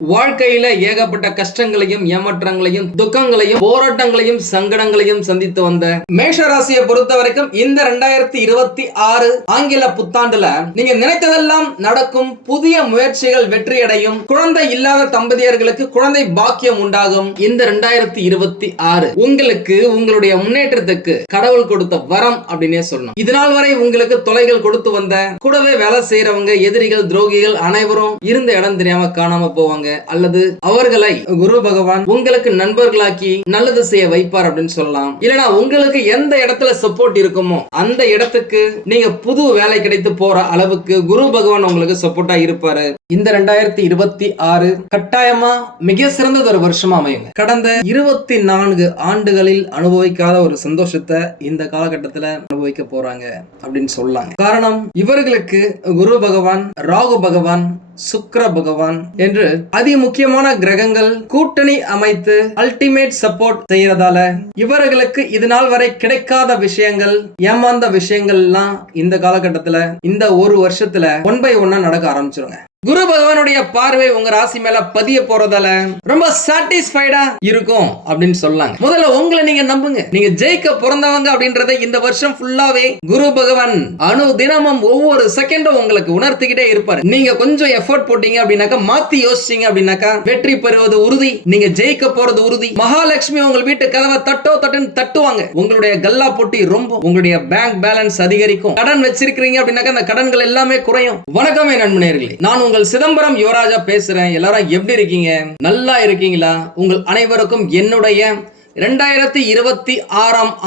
வாழ்க்கையில ஏகப்பட்ட கஷ்டங்களையும் ஏமாற்றங்களையும் துக்கங்களையும் போராட்டங்களையும் சங்கடங்களையும் சந்தித்து வந்த மேஷராசியை பொறுத்த வரைக்கும் இந்த 2026 ஆங்கில புத்தாண்டுல நீங்க நினைத்ததெல்லாம் நடக்கும். புதிய முயற்சிகள் வெற்றியடையும். குழந்தை இல்லாத தம்பதியர்களுக்கு குழந்தை பாக்கியம் உண்டாகும். இந்த 2026 உங்களுக்கு உங்களுடைய முன்னேற்றத்துக்கு கடவுள் கொடுத்த வரம் அப்படின்னே சொல்லணும். இதனால் வரை உங்களுக்கு தொலைகள் கொடுத்து வந்த கூடவே வேலை செய்யறவங்க எதிரிகள் துரோகிகள் அனைவரும் இருந்த இடம் தெரியாம காணாம போவாங்க. அல்லது அவர்களை குரு பகவான் உங்களுக்கு நண்பர்களாக்கி நல்லது செய்ய வைப்பார் அப்படின்னு சொல்லலாம். இல்லனா உங்களுக்கு எந்த இடத்துல சப்போர்ட் இருக்குமோ அந்த இடத்துக்கு நீங்க புது வேலை கிடைத்து போற அளவுக்கு குரு பகவான் உங்களுக்கு சப்போர்ட்டா இருப்பாரு. இந்த 2026 கட்டாயமா மிக சிறந்தது ஒரு வருஷமா அமையுங்க. கடந்த 24 ஆண்டுகளில் அனுபவிக்காத ஒரு சந்தோஷத்தை இந்த காலகட்டத்தில் அனுபவிக்க போறாங்க அப்படின்னு சொல்லலாம். காரணம், இவர்களுக்கு குரு பகவான், ராகு பகவான், சுக்கிர பகவான் என்று அதி முக்கியமான கிரகங்கள் கூட்டணி அமைத்து அல்டிமேட் சப்போர்ட் செய்யறதால இவர்களுக்கு இது நாள் வரை கிடைக்காத விஷயங்கள், ஏமாந்த விஷயங்கள் எல்லாம் இந்த காலகட்டத்துல இந்த ஒரு வருஷத்துல 1 by 1 நடக்க ஆரம்பிச்சிருங்க. குரு பகவானுடைய பார்வை உங்க ராசி மேல பதிய போறதால ரொம்ப சாட்டிஸ்ஃபைடா இருக்கும் அப்படின்னு சொல்லாங்க. முதல்ல உங்களை நீங்க நம்புங்க. நீங்க ஜெயிக்க பிறந்தவங்க அப்படின்றத இந்த வருஷம் ஃபுல்லாவே குரு பகவான் தினமும் ஒவ்வொரு செகண்டும் உங்களுக்கு உணர்த்திக்கிட்டே இருப்பாரு. நீங்க கொஞ்சம் எஃபோர்ட் போட்டீங்க அப்படின்னாக்கா, மாத்தி யோசிச்சீங்க அப்படின்னாக்கா வெற்றி பெறுவது உறுதி. நீங்க ஜெயிக்க போறது உறுதி. மகாலட்சுமி உங்கள் வீட்டு கதவை தட்டுன்னு தட்டுவாங்க. உங்களுடைய கல்லா பொட்டி ரொம்ப, உங்களுடைய பேங்க் பேலன்ஸ் அதிகரிக்கும். கடன் வச்சிருக்கீங்க அப்படின்னாக்கா அந்த கடன்கள் எல்லாமே குறையும். வணக்கம் நண்பர்களே, நான் உங்கள் சிதம்பரம் யுவராஜா பேசுறேன். எல்லாரும் எப்படி இருக்கீங்க? நல்லா இருக்கீங்களா? உங்கள் அனைவருக்கும் என்னுடைய 2026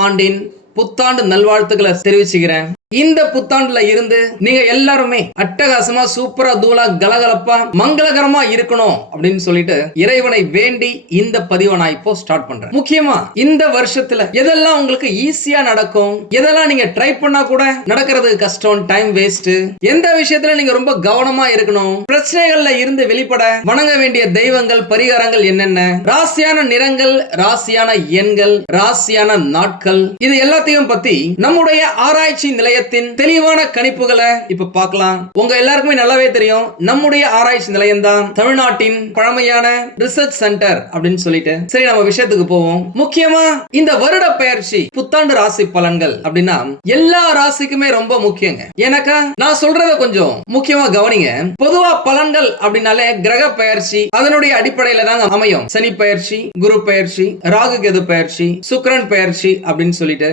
ஆண்டின் புத்தாண்டு நல்வாழ்த்துக்களை தெரிவிச்சுக்கிறேன். இந்த புத்தாண்டுல இருந்து நீங்க எல்லாருமே அட்டகாசமா சூப்பரா தூளா கலகலப்பா மங்களகரமா இருக்கணும் அப்படின்னு சொல்லிட்டு இறைவனை வேண்டி இந்த பதிவை நான் இப்போ ஸ்டார்ட் பண்றேன். முக்கியமா இந்த வருஷத்துல எதெல்லாம் உங்களுக்கு ஈஸியா நடக்கும், எதெல்லாம் நீங்க ட்ரை பண்ணா கூட நடக்கிறது கஷ்டம், டைம் வேஸ்ட், எந்த விஷயத்துல நீங்க ரொம்ப கவனமா இருக்கணும், பிரச்சனைகள்ல இருந்து வெளிப்பட வணங்க வேண்டிய தெய்வங்கள் பரிகாரங்கள் என்னென்ன, ராசியான நிறங்கள், ராசியான எண்கள், ராசியான நாட்கள், இது எல்லாத்தையும் பத்தி நம்முடைய ஆராய்ச்சி நிலைய தெளிவான கணிப்புகளை இப்ப பார்க்கலாம். உங்க எல்லாருக்குமே நல்லாவே தெரியும், நம்முடைய ஆராய்ச்சி நிலையம் தான் தமிழ்நாட்டின் பழமையான ரிசர்ச் சென்டர் அப்படின்னு சொல்லிட்டு. சரி, நம்ம விஷயத்துக்கு போவோம். முக்கியமா இந்த வருட பெயர்ச்சி புத்தாண்டு ராசி பலன்கள் அப்படின்னா எல்லா ராசிக்குமே ரொம்ப முக்கியங்க. எனக்கா நான் சொல்றத கொஞ்சம் முக்கியமா கவனிங்க. பொதுவா பலன்கள் அப்படின்னாலே கிரக பெயர்ச்சி அதனுடைய அடிப்படையில தான் அமையும். சனி பெயர்ச்சி, குரு பெயர்ச்சி, ராகு கேது பெயர்ச்சி, சுக்கிரன் பெயர்ச்சி அப்படின்னு சொல்லிட்டு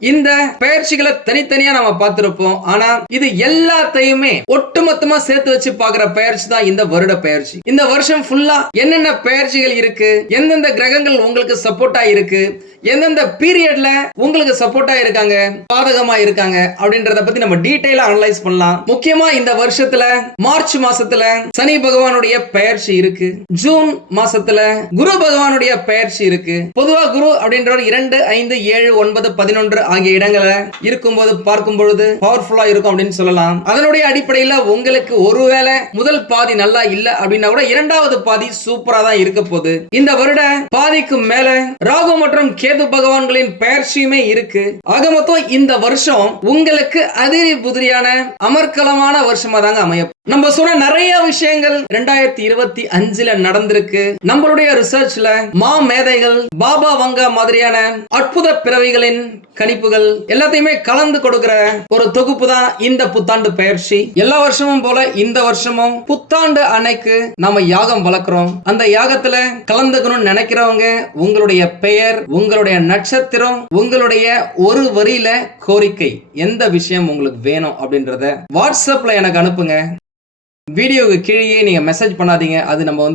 இந்த பெயர்ச்சிகளை தனித்தனியா நம்ம பார்த்திருப்போம். ஆனா இது எல்லாத்தையுமே ஒட்டுமொத்தமா சேர்த்து வச்சு பார்க்கிற பெயர்ச்சி தான் இந்த வருட பெயர்ச்சி. இந்த வருஷம் ஃபுல்லா என்னென்ன பெயர்ச்சிகள் இருக்கு, எந்தெந்த கிரகங்கள் உங்களுக்கு சப்போர்ட்டா இருக்கு, எந்தெந்த பீரியட்ல உங்களுக்கு சப்போர்ட்டா இருக்காங்க, பாதகமா இருக்காங்க அப்படின்றத பத்தி நம்ம டீடைலா அனலைஸ் பண்ணலாம். முக்கியமா இந்த வருஷத்துல மார்ச் மாசத்துல சனி பகவானுடைய பெயர்ச்சி இருக்கு. ஜூன் மாசத்துல குரு பகவானுடைய பெயர்ச்சி இருக்கு. பொதுவா குரு அப்படின்றவர் 2, 5, 7, 9, 11 ஆகிய இடங்களை இருக்கும்போது பார்க்கும் பொழுது பவர்ஃபுல்லா இருக்கும் அப்படின்னு சொல்லலாம். அதனுடைய அடிப்படையில் உங்களுக்கு ஒருவேளை முதல் பாதி நல்லா இல்ல அப்படின்னா கூட இரண்டாவது பாதி சூப்பரா தான் இருக்க போகுது. இந்த வருட பாதிக்கு மேல ராகு மற்றும் கேது பகவான்களின் பெயர்ச்சியுமே இருக்கு. ஆக மொத்தம் இந்த வருஷம் உங்களுக்கு அதிரி புதிரியான அமர்க்கலமான வருஷமா தாங்க அமையும். நம்ம சொன்ன நிறைய விஷயங்கள் 2025ல நடந்திருக்கு. நம்மளுடைய ரிசர்ச்ல மா மேதைகள், பாபா வங்கா மாதிரியான அற்புத பிறவிகளின் கணிப்புகள் எல்லாத்தையுமே கலந்து கொடுக்கிற ஒரு தொகுப்பு தான் இந்த புத்தாண்டு பெயர்ச்சி. எல்லா வருஷமும் போல இந்த வருஷமும் புத்தாண்டு அன்னைக்கு நாம யாகம் வளர்க்கிறோம். அந்த யாகத்துல கலந்துக்கணும்னு நினைக்கிறவங்க உங்களுடைய பெயர், உங்களுடைய நட்சத்திரம், உங்களுடைய ஒரு வரியில கோரிக்கை, எந்த விஷயம் உங்களுக்கு வேணும் அப்படின்றத வாட்ஸ்அப்ல எனக்கு அனுப்புங்க. வீடியோவுக்கு கீழே நீங்க மெசேஜ் பண்ணாதீங்க. அது நம்ம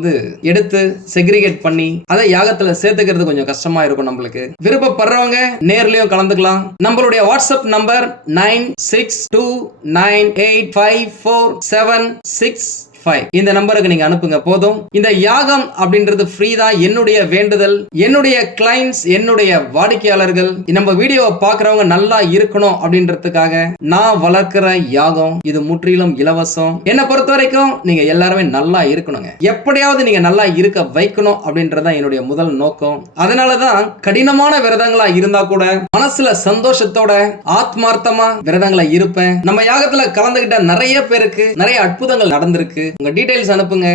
எடுத்து செக்ரிகேட் பண்ணி அதை யாகத்துல சேர்த்துக்கிறது கொஞ்சம் கஷ்டமா இருக்கும். நம்மளுக்கு விருப்பப்படுறவங்க நேர்லயும் கலந்துக்கலாம். நம்மளுடைய வாட்ஸ்அப் நம்பர் 9629854765. இந்த நம்பருக்கு நீங்க அனுப்புங்க போதும். இந்த யாகம் அப்படின்றது ஃப்ரீ தான். என்னுடைய வேண்டுதல், என்னுடைய கிளைண்ட்ஸ், என்னுடைய வாடிக்கையாளர்கள் நம்ம வீடியோவை பார்க்கறவங்க நல்லா இருக்கணும் அப்படின்றதுக்காக நான் வளர்க்கிற யாகம் இது முற்றிலும் இலவசம். என்னை பொறுத்த வரைக்கும் நீங்க எல்லாருமே நல்லா இருக்கணுங்க. எப்படியாவது நீங்க நல்லா இருக்க வைக்கணும் அப்படின்றதான் என்னுடைய முதல் நோக்கம். அதனாலதான் கடினமான விரதங்களா இருந்தா கூட மனசுல சந்தோஷத்தோட ஆத்மார்த்தமா விரதங்களை இருப்பேன். நம்ம யாகத்துல கலந்துகிட்ட நிறைய பேருக்கு நிறைய அற்புதங்கள் நடந்திருக்கு. உங்க டீடைல்ஸ் அனுப்புங்க,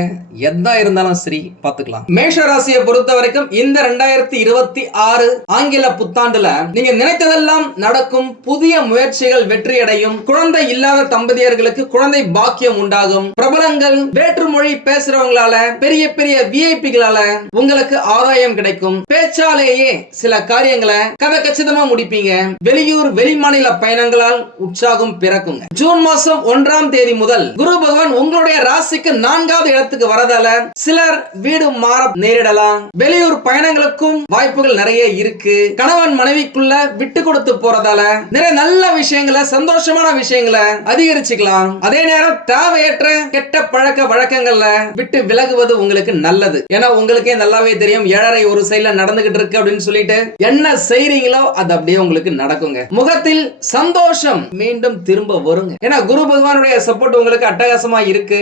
எதா இருந்தாலும் சரி பாத்துக்கலாம். மேஷ ராசியை பொறுத்த வரைக்கும் இந்த 2026 ஆங்கில புத்தாண்டுல நீங்க நினைத்ததெல்லாம் நடக்கும், புதிய முயற்சிகள் வெற்றியடையும், குழந்தை இல்லாத தம்பதியர்களுக்கு குழந்தை பாக்கியம் உண்டாகும், பிரபலங்கள் வேற்றுமொழி பேசுறவங்களால பெரிய பெரிய விஐபிகளால உங்களுக்கு ஆதாயம் கிடைக்கும், பேச்சாலேயே சில காரியங்களை கதை கச்சிதமா முடிப்பீங்க, வெளியூர் வெளிமாநில பயணங்களால் உற்சாகம் பிறக்குங்க. ஜூன் மாசம் 1ஆம் தேதி முதல் குரு பகவான் உங்களுடைய ராசிக்கு 4வது இடத்துக்கு வரதால சிலர் வீடு மாற நேரிடலாம், வெளியூர் பயணங்களுக்கும் வாய்ப்புகள் நிறைய இருக்கு, கணவன் மனைவிக்குள்ள விட்டு கொடுத்து போறதால நிறைய நல்ல விஷயங்களை சந்தோஷமான விஷயங்களை அதிகரிச்சுக்கலாம். அதே நேரம் தேவையற்ற கெட்ட பழக்க வழக்கங்கள்ல விட்டு விலகுவது உங்களுக்கு நல்லது. ஏன்னா உங்களுக்கே நல்லாவே தெரியும் 7:30 ஒரு சைடுல நடந்துகிட்டு இருக்கு அப்படின்னு சொல்லிட்டு என்ன செய்றீங்களோ அது அப்படியே உங்களுக்கு நடக்குங்க. முகத்தில் சந்தோஷம் மீண்டும் திரும்ப வருங்க. ஏன்னா குரு பகவானுடைய சப்போர்ட் உங்களுக்கு அட்டகாசமா இருக்கு.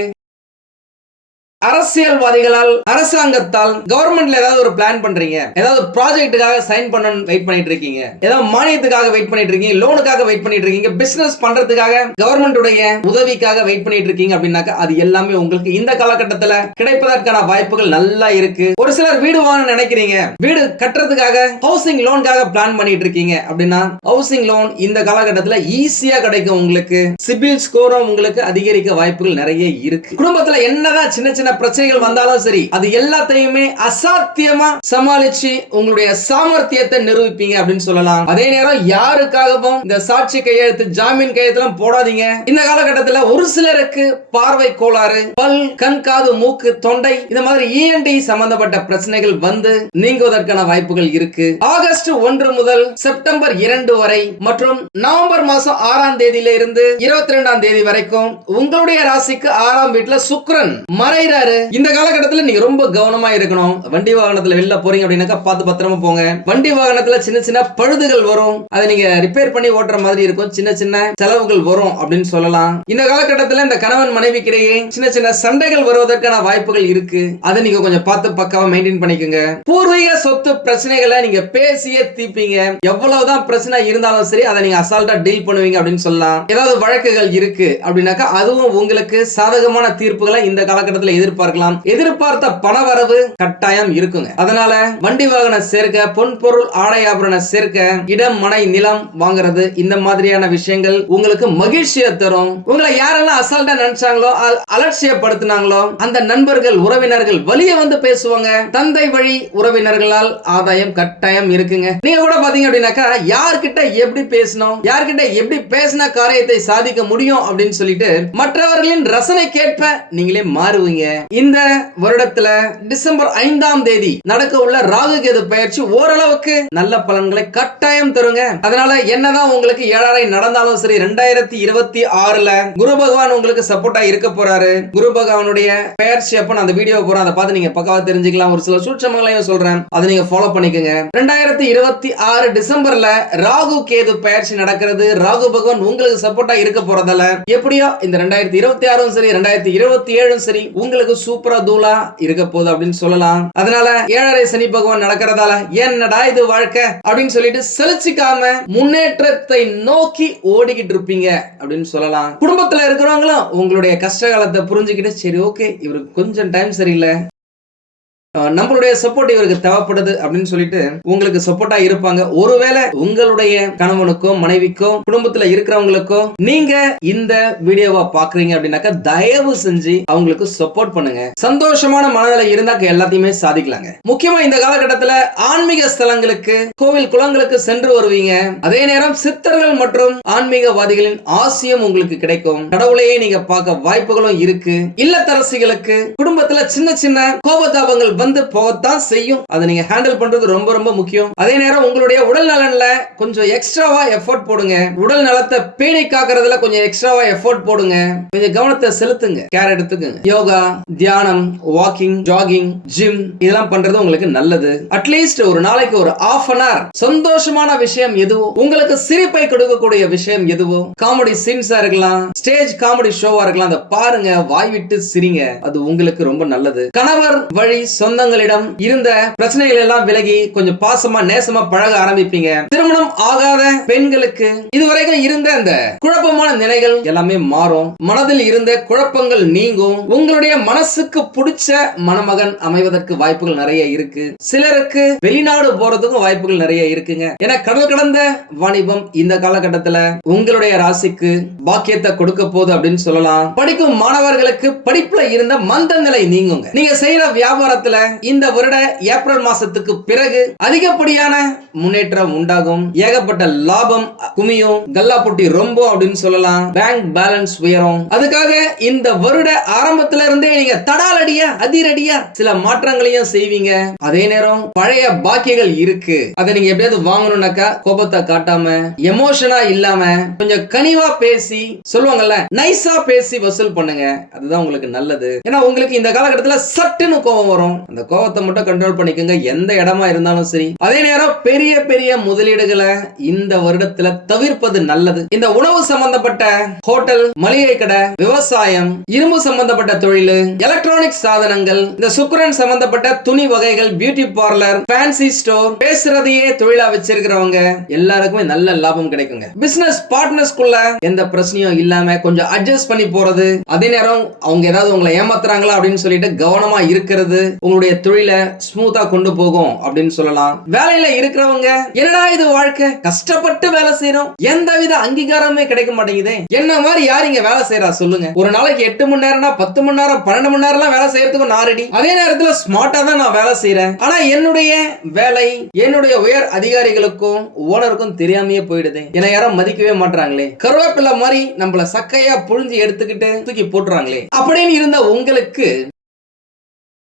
அரசியல்வாதிகளால் அரசாங்கத்தால் கவர்மெண்ட்ல ஏதாவது ஒரு பிளான் பண்றீங்க, ஏதாவது ப்ராஜெக்ட்டுக்காக சைன் பண்ண வெயிட் பண்ணிட்டு இருக்கீங்க, ஏதாவது மானியத்துக்காக வெயிட் பண்ணிட்டு இருக்கீங்க, லோனுக்காக வெயிட் பண்ணிட்டு இருக்கீங்க, பிசினஸ் பண்றதுக்காக கவர்மெண்டுடைய உதவிக்காக வெயிட் பண்ணிட்டு இருக்கீங்க அப்படின்னாக்கா அது எல்லாமே உங்களுக்கு இந்த காலகட்டத்தில் கிடைப்பதற்கான வாய்ப்புகள் நல்லா இருக்கு. ஒரு சிலர் வீடு வாங்க நினைக்கிறீங்க, வீடு கட்டுறதுக்காக ஹவுசிங் லோனுக்காக பிளான் பண்ணிட்டு இருக்கீங்க அப்படின்னா ஹவுசிங் லோன் இந்த காலகட்டத்தில் ஈஸியா கிடைக்கும். உங்களுக்கு சிபில் ஸ்கோரும் உங்களுக்கு அதிகரிக்க வாய்ப்புகள் நிறைய இருக்கு. குடும்பத்துல என்னதான் சின்ன சின்ன பிரச்சனைகள் வந்தாலும் சரி அது எல்லாத்தையுமே அசாத்தியமா சமாளிச்சு உங்களுடைய சாமர்த்தியத்தை நிரூபிப்பீங்க அப்படின்னு சொல்லலாம். அதே நேரம் யாருக்காகவும் இந்த சாட்சி கையெழுத்து ஜாமீன் கையெழுத்து போடாதீங்க. இந்த காலகட்டத்தில் ஒரு சிலருக்கு பார்வை கோளாறு, பல், கண், காது, மூக்கு, தொண்டை இந்த மாதிரி ENT சம்பந்தப்பட்ட பிரச்சனைகள் வந்து நீங்குவதற்கான வாய்ப்புகள் இருக்கு. ஆகஸ்ட் 1 முதல் செப்டம்பர் 2 வரை மற்றும் நவம்பர் மாசம் 6ஆம் தேதியில இருந்து 22ஆம் தேதி வரைக்கும் உங்களுடைய ராசிக்கு 6ஆம் வீட்டுல சுக்கிரன் மறைறாரு. இந்த காலகட்டத்தில் நீங்க ரொம்ப கவனமா இருக்கணும். வண்டி வாகனத்துல வெளில போறீங்க அப்படின்னாக்கா பார்த்து பத்திரமா போங்க. வண்டி வாகனத்துல சின்ன சின்ன பழுதுகள் வரும், அதை நீங்க ரிப்பேர் பண்ணி ஓட்டுற மாதிரி இருக்கும், சின்ன சின்ன செலவுகள் வரும் அப்படின்னு சொல்லலாம். இந்த காலகட்டத்தில் இந்த கணவன் மனைவிக்கிடையே சின்ன சின்ன சண்டைகள் வருவதற்கான வாய்ப்புகள் இருக்கு. அதை நீங்க கொஞ்சம் பார்த்து பக்காவா மெயின்டைன் பண்ணிக்கோங்க. பூர்வீக சொத்து பிரச்சனைகளை நீங்க பேசியே தீர்ப்பீங்க. எவ்வளவுதான் பிரச்சனை இருந்தாலும் சரி அதை நீங்க அசால்ட்டா டீல் பண்ணுவீங்க அப்படின்னு சொல்லலாம். ஏதாவது வழக்குகள் இருக்கு அப்படின்னாக்கா அதுவும் உங்களுக்கு சாதகமான தீர்ப்புகளை இந்த காலகட்டத்தில் எதிர்பார்க்கலாம். எதிர்பார்த்த பணவரவு கட்டாயம் இருக்குங்க. அதனால வண்டி வாகன சேர்க்க, பொன் பொருள் ஆடை ஆபரண சேர்க்க, இடம் மனை நிலம் வாங்குறது இந்த மாதிரியான விஷயங்கள் உங்களுக்கு மகிழ்ச்சியை தரும். உங்களை யாரெல்லாம் அசால்ட்டா நினைச்சாங்களோ அலட்சியப்படுத்தினாங்களோ அந்த நண்பர்கள் உறவினர்கள் வலிய வந்து பேசுவாங்க. தந்தை வழி உறவினர்களால் ஆதாயம் கட்டாயம் இருக்குங்க. நீங்க கூட பாத்தீங்க அப்படின்னாக்கா யார்கிட்ட எப்படி பேசணும், யார்கிட்ட எப்படி பேசின காரியத்தை சாதிக்க முடியும் அப்படின்னு சொல்லிட்டு மற்றவர்களின் ரசனை கேட்ப நீங்களே மாறுவீங்க. இந்த வருடத்துல டிசம்பர் 5ஆம் தேதி நடக்க உள்ள ராகு கேது பயிற்சி ஓரளவுக்கு நல்ல பலன்களை கட்டாயம் தருங்க. அதனால என்னதான் உங்களுக்கு 7:30 நடந்தாலும் சரி 2026ல குரு பகவான் உங்களுக்கு சப்போர்ட்டா இருக்க போறாரு. குரு பகவானுடைய பயிற்சி அப்ப நான் அந்த வீடியோ போறேன், அதை பார்த்து நீங்க பக்காவா தெரிஞ்சுக்கலாம். ஒரு சில சூட்சமங்களையும் சொல்றேன், அதை நீங்க ஃபாலோ பண்ணிக்கங்க. 2026 டிசம்பர்ல ராகு கேது பயிற்சி நடக்கிறது. ராகு பகவான் உங்களுக்கு சப்போர்ட்டா இருக்க போறதால எப்படியோ இந்த 2026 சரி 2027 சரி உங்களுக்கு சூப்பரா தூளா இருக்க போகுது அப்படின்னு சொல்லலாம். அதனால 7:30 சனி பகவான் நடக்கிறதால என்னடா இது வாழ்க்கை அப்படின்னு சொல்லிட்டு செலுச்சிக்காம முன்னேற்றத்தை நோக்கி ஓடிக்கிட்டு இருப்பீங்க அப்படின்னு சொல்லலாம். குடும்பத்துல இருக்கிறவங்களும் உங்களுடைய கஷ்ட காலத்தை புரிஞ்சுக்கிட்டு சரி ஓகே இவருக்கு கொஞ்சம் டைம் சரியில்லை, நம்மளுடைய சப்போர்ட் இவருக்கு தேவைப்படுது அப்படின்னு சொல்லிட்டு உங்களுக்கு சப்போர்ட்டா இருப்பாங்க. ஒருவேளை உங்களுடைய கணவனுக்கோ மனைவிக்கோ குடும்பத்துல இருக்கிறவங்களுக்கோ நீங்க இந்த வீடியோவை பாக்குறீங்க அப்படின்னாக்கா தயவு செஞ்சு அவங்களுக்கு சப்போர்ட் பண்ணுங்க. சந்தோஷமான மனநிலை இருந்தாக்க எல்லாத்தையுமே சாதிக்கலாங்க. முக்கியமா இந்த காலகட்டத்துல ஆன்மீக ஸ்தலங்களுக்கு, கோவில் குளங்களுக்கு சென்று வருவீங்க. அதே நேரம் சித்தர்கள் மற்றும் ஆன்மீகவாதிகளின் ஆசியம் உங்களுக்கு கிடைக்கும். கடவுளையே நீங்க பார்க்க வாய்ப்புகளும் இருக்கு. இல்லத்தரசிகளுக்கு குடும்பத்துல சின்ன சின்ன கோபதாபங்கள் வந்து போகத்தான் செய்யும். அதை நீங்க ஹேண்டில் பண்றது ரொம்ப ரொம்ப முக்கியம். அதே நேரம் உங்களுடைய உடல் நலன்ல கொஞ்சம் எக்ஸ்ட்ராவா எஃபோர்ட் போடுங்க. உடல் நலத்தை பேணி காக்கிறதுல கொஞ்சம் எக்ஸ்ட்ராவா எஃபோர்ட் போடுங்க. கொஞ்சம் கவனத்தை செலுத்துங்க, கேர் எடுத்துக்கங்க. யோகா, தியானம், வாக்கிங், ஜாகிங், ஜிம் இதெல்லாம் பண்றது உங்களுக்கு நல்லது. அட்லீஸ்ட் ஒரு நாளைக்கு ஒரு ½ an hour சந்தோஷமான விஷயம் எதுவோ, உங்களுக்கு சிரிப்பை கொடுக்கக்கூடிய விஷயம் எதுவோ, காமெடி சீன்ஸா இருக்கலாம், ஸ்டேஜ் காமெடி ஷோவா இருக்கலாம், அதை பாருங்க, வாய் விட்டு சிரிங்க. அது உங்களுக்கு ரொம்ப நல்லது. கணவர் வழி சொந்தங்களிடம் இருந்த பிரச்சனைகள் எல்லாம் விலகி கொஞ்சம் பாசமா நேசமா பழக ஆரம்பிப்பீங்க. திருமணம் ஆகாத பெண்களுக்கு இதுவரைக்கும் இருந்த அந்த குழப்பமான நிலைகள் எல்லாமே மாறும். மனதில் இருந்த குழப்பங்கள் நீங்கும். உங்களுடைய மனசுக்கு பிடிச்ச மணமகன் அமைவதற்கு வாய்ப்புகள் நிறைய இருக்கு. சிலருக்கு வெளிநாடு போறதுக்கும் வாய்ப்புகள் நிறைய இருக்குங்க. ஏன்னா கடல் கடந்த வாணிபம் இந்த காலகட்டத்துல உங்களுடைய ராசிக்கு பாக்கியத்தை கொடுக்க போகுது அப்படின்னு சொல்லலாம். படிக்கும் மாணவர்களுக்கு படிப்புல இருந்த மந்த நிலை நீங்குங்க. நீங்க செய்யற வியாபாரத்துல இந்த வருட ஏப்ரல் மாசத்துக்கு பிறகு அதிகப்படியான முன்னேற்றம் உண்டாகும். ஏகப்பட்ட லாபம் குமியும். கல்லா புட்டி ரொம்ப அப்படின்னு சொல்லலாம். பேங்க் பேலன்ஸ் உயரும். அதுக்காக இந்த வருட ஆரம்பத்துல இருந்தே நீங்க தடாலடியா அதிரடியா சில மாற்றங்களையும் செய்வீங்க. அதே நேரம் பழைய பாக்கியங்கள் இருக்கு. அதை நீங்க எப்படியாவது வாங்கணும்னாக்கா கோபத்தை காட்டாம எமோஷனா இல்லாம கொஞ்சம் கனிவா பேசி சொல்லுவாங்கல்ல நைஸா பேசி வசூல் பண்ணுங்க. அதுதான் உங்களுக்கு நல்லது. ஏன்னா உங்களுக்கு இந்த காலகட்டத்துல சட்டுன்னு கோபம் வரும். அந்த கோபத்தை மட்டும் கண்ட்ரோல் பண்ணிக்கோங்க எந்த இடமா இருந்தாலும் சரி. அதே நேரம் பெரிய பெரிய முதலீடுகளை இந்த வருடத்துல தவிர்ப்பது நல்லது. இந்த உணவு சம்பந்தப்பட்ட ஹோட்டல், மளிகை கடை, விவசாயம், இரும்பு சம்பந்தப்பட்ட தொழில், எலக்ட்ரானிக் சாதனங்கள், இந்த சுக்கிரன் சம்பந்தப்பட்ட துணி வகைகள், பியூட்டி பார்லர், ஃபேன்சி ஸ்டோர், பேசுறதையே தொழிலா வச்சிருக்கிறவங்க எல்லாருக்குமே நல்ல லாபம் கிடைக்குங்க. பிசினஸ் பார்ட்னர்ஸ்குள்ள எந்த பிரச்சனையும் இல்லாம கொஞ்சம் அட்ஜஸ்ட் பண்ணி போறது. அதே நேரம் அவங்க ஏதாவது உங்களை ஏமாத்துறாங்களா அப்படின்னு சொல்லிட்டு கவனமா இருக்கிறது உங்களுடைய தொழிலை ஸ்மூத்தா கொண்டு போகும் அப்படின்னு சொல்லலாம். வேலையில இருக்கிறவங்க என்னடா இது வாழ்க்கை, கஷ்டப்பட்டு வேலை செய்யறோம், எந்தவித அங்கீகாரமே கிடைக்க மாட்டேங்குது. என்ன மாதிரி யார் இங்க வேலை செய்யறா சொல்லுங்க. ஒரு நாளைக்கு 8 மணி நேரம்னா 10 மணி நேரம் 12 மணி நேரம் வேலை செய்யறதுக்கு நான் ரெடி. அதே நேரத்துல ஸ்மார்ட்டா தான் நான் வேலை செய்யறேன். ஆனா என்னுடைய வேலை என்னுடைய உயர் அதிகாரிகளுக்கும் ஓனருக்கும் தெரியாமையே போயிடுது. என்ன யாரும் மதிக்கவே மாட்டாங்களே. கருவேப்பிலை மாதிரி நம்மள சக்கையா புழிஞ்சு எடுத்துக்கிட்டு தூக்கி போட்டுறாங்களே அப்படின்னு இருந்த உங்களுக்கு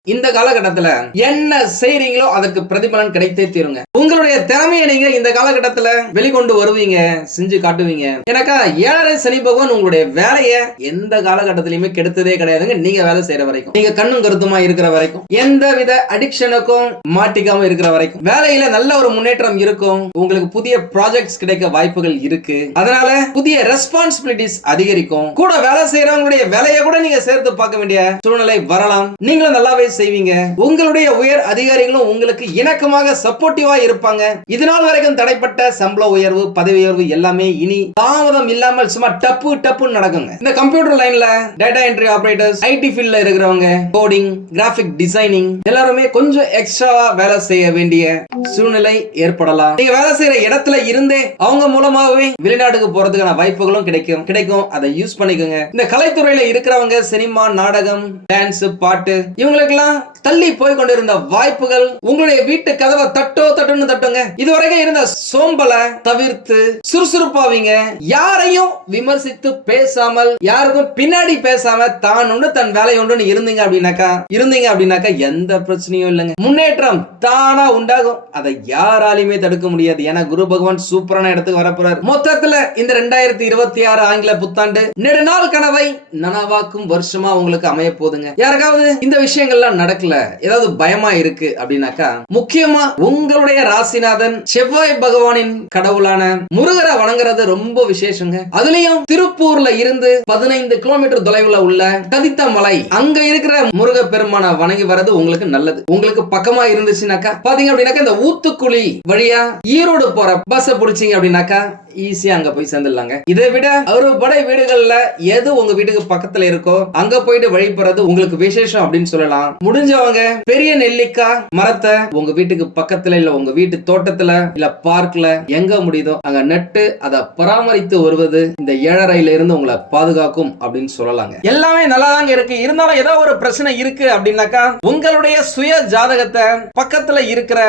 இந்த காலகட்டத்துல என்ன செய்றீங்களோ அதற்கு பிரதிபலன் கிடைத்தே தீருங்க. உங்களுடைய திறமையை நீங்க இந்த காலகட்டத்துல வெளிக்கொண்டு வருவீங்க, செஞ்சு காட்டுவீங்க. எனக்கா 7.5 சனி பகவான் உங்களுடைய வேலையை எந்த காலகட்டத்திலுமே கெடுத்ததே கிடையாதுங்க. நீங்க வேலை செய்யற வரைக்கும், நீங்க கண்ணும் கருத்துமா இருக்கிற வரைக்கும், எந்த வித அடிக்ஷனுக்கும் மாட்டிக்காம இருக்கிற வரைக்கும் வேலையில நல்ல ஒரு முன்னேற்றம் இருக்கும். உங்களுக்கு புதிய ப்ராஜெக்ட்ஸ் கிடைக்க வாய்ப்புகள் இருக்கு. அதனால புதிய ரெஸ்பான்சிபிலிட்டிஸ் அதிகரிக்கும். கூட வேலை செய்யறவங்களுடைய வேலையை கூட நீங்க சேர்த்து பார்க்க வேண்டிய சூழ்நிலை வரலாம். நீங்களும் நல்லாவே செய்வீங்க. உங்களுடைய உயர் அதிகாரிகளும் உங்களுக்கு இணக்கமாக சப்போர்ட்டிவா இருப்பாங்க. இதனால் வரைக்கும் தடைப்பட்ட சம்பள உயர்வு, பதவி உயர்வு எல்லாமே இனி தாமதம் இல்லாமல் சும்மா டப்பு டப்புன்னு நடக்குங்க. இந்த கம்ப்யூட்டர் லைன்ல டேட்டா என்ட்ரி ஆபரேட்டர்ஸ், ஐடி ஃபீல்ட்ல இருக்கிறவங்க, கோடிங், கிராஃபிக் டிசைனிங் எல்லாருமே கொஞ்சம் எக்ஸ்ட்ராவா வேலை செய்ய வேண்டிய சூழ்நிலை ஏற்படலாம். நீங்க வேலை செய்யற இடத்துல இருந்தே அவங்க மூலமாவே வெளிநாட்டுக்கு போறதுக்கான வாய்ப்புகளும் கிடைக்கும். அதை யூஸ் பண்ணிக்கோங்க. இந்த கலைத்துறையில இருக்கிறவங்க சினிமா, நாடகம், டான்ஸ், பாட்டு இவங்களுக்கு தள்ளி போய் கொண்டிருந்த வாய்ப்புகள் உங்களுடைய வீட்டு கதவை தட்டுன்னு தட்டுங்க. இதுவரைக்கும் இருந்த சோம்பலை தவிர்த்து சுறுசுறுப்பாவீங்க. யாரையும் விமர்சித்து பேசாமல், யாருக்கும் பின்னாடி பேசாம தான் உண்டு தன் வேலை உண்டு இருந்தீங்க அப்படின்னாக்கா எந்த பிரச்சனையும் இல்லைங்க. முன்னேற்றம் தானா உண்டாகும். அதை யாராலையுமே தடுக்க முடியாது. ஏன்னா குரு பகவான் சூப்பரான இடத்துக்கு வரப்போறார். மொத்தத்துல இந்த 2026 ஆங்கில புத்தாண்டு நெடுநாள் கனவை நனவாக்கும் வருஷமா உங்களுக்கு அமைய போதுங்க. யாருக்காவது இந்த விஷயங்கள்லாம் நடக்கல, ஏதாவது பயமா இருக்கு அப்படின்னாக்கா முக்கியமா உங்களுடைய ராசிநாதன் செவ்வாய் பகவானின் கடவுளான முருகரை வணங்குறது ரொம்ப விசேஷங்க. அதுலயும் திருப்பூர்ல இருந்து 15 கிலோமீட்டர் தொலைவுல உள்ள கதித்த மலை, அங்க இருக்கிற முருக பெருமான வணங்கி வர்றது உங்களுக்கு நல்லது. உங்களுக்கு பக்கமா இருந்துச்சுனாக்கா பாத்தீங்க அப்படின்னாக்கா இந்த ஊத்துக்குழி வழியா ஈரோடு போற பஸ் பிடிச்சீங்க அப்படின்னாக்கா ஈஸியா அங்க போய் சேர்ந்துடலாங்க. இதை விட அறுபடை வீடுகள்ல எது உங்க வீட்டுக்கு பக்கத்துல இருக்கோ அங்க போயிட்டு வழிபடுறது உங்களுக்கு விசேஷம் அப்படின்னு சொல்லலாம். முடிஞ்சவங்க பெரிய நெல்லிக்காய் மரத்தை உங்க வீட்டுக்கு பக்கத்துல இல்ல உங்க வீட்டு தோட்டத்துல இல்ல பார்க்ல எங்க முடியுதோ அங்க நட்டு அதை பராமரித்து வருவது இந்த 7.5 இருந்து உங்களை பாதுகாக்கும் அப்படின்னு சொல்லலாங்க. எல்லாமே நல்லா தாங்க இருக்கு. இருந்தாலும் ஏதோ ஒரு பிரச்சனை இருக்கு அப்படின்னாக்கா உங்களுடைய சுய ஜாதகத்தை பக்கத்துல இருக்கிற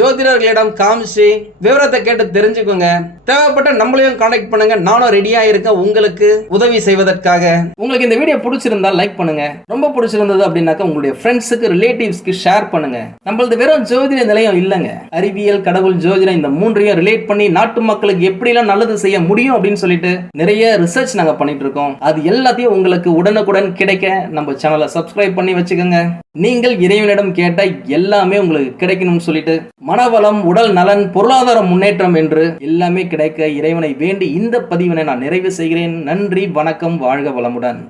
ஜோதிடர்களிடம் காமிச்சு விவரத்தை கேட்டு தெரிஞ்சுக்கோங்க. தேவைப்பட்ட நம்மளையும் கான்டாக்ட் பண்ணுங்க. நானும் ரெடியா இருக்கேன் உங்களுக்கு உதவி செய்வதற்காக. உங்களுக்கு இந்த வீடியோ பிடிச்சிருந்தா லைக் பண்ணுங்க. ரொம்ப பிடிச்சிருந்தது அப்படின்னாக்கா உங்களுடைய ஃப்ரெண்ட்ஸுக்கு, ரிலேட்டிவ்ஸ்க்கு ஷேர் பண்ணுங்க. நம்மளது வெறும் ஜோதிட நிலையம் இல்லைங்க. அறிவியல், கடவுள், ஜோதிடம் இந்த மூன்றையும் ரிலேட் பண்ணி நாட்டு மக்களுக்கு எப்படிலாம் நல்லது செய்ய முடியும் அப்படின்னு சொல்லிட்டு நிறைய ரிசர்ச் நாங்க பண்ணிட்டு இருக்கோம். அது எல்லாத்தையும் உங்களுக்கு உடனுக்குடன் கிடைக்க நம்ம சேனலை சப்ஸ்கிரைப் பண்ணி வச்சுக்கோங்க. நீங்கள் இறைவனிடம் கேட்ட எல்லாமே உங்களுக்கு கிடைக்கணும்னு சொல்லிட்டு மனவளம், உடல் நலன், பொருளாதார முன்னேற்றம் என்று எல்லாமே கிடைக்க இறைவனை வேண்டி இந்த பதிவினை நான் நிறைவு செய்கிறேன். நன்றி, வணக்கம், வாழ்க வளமுடன்.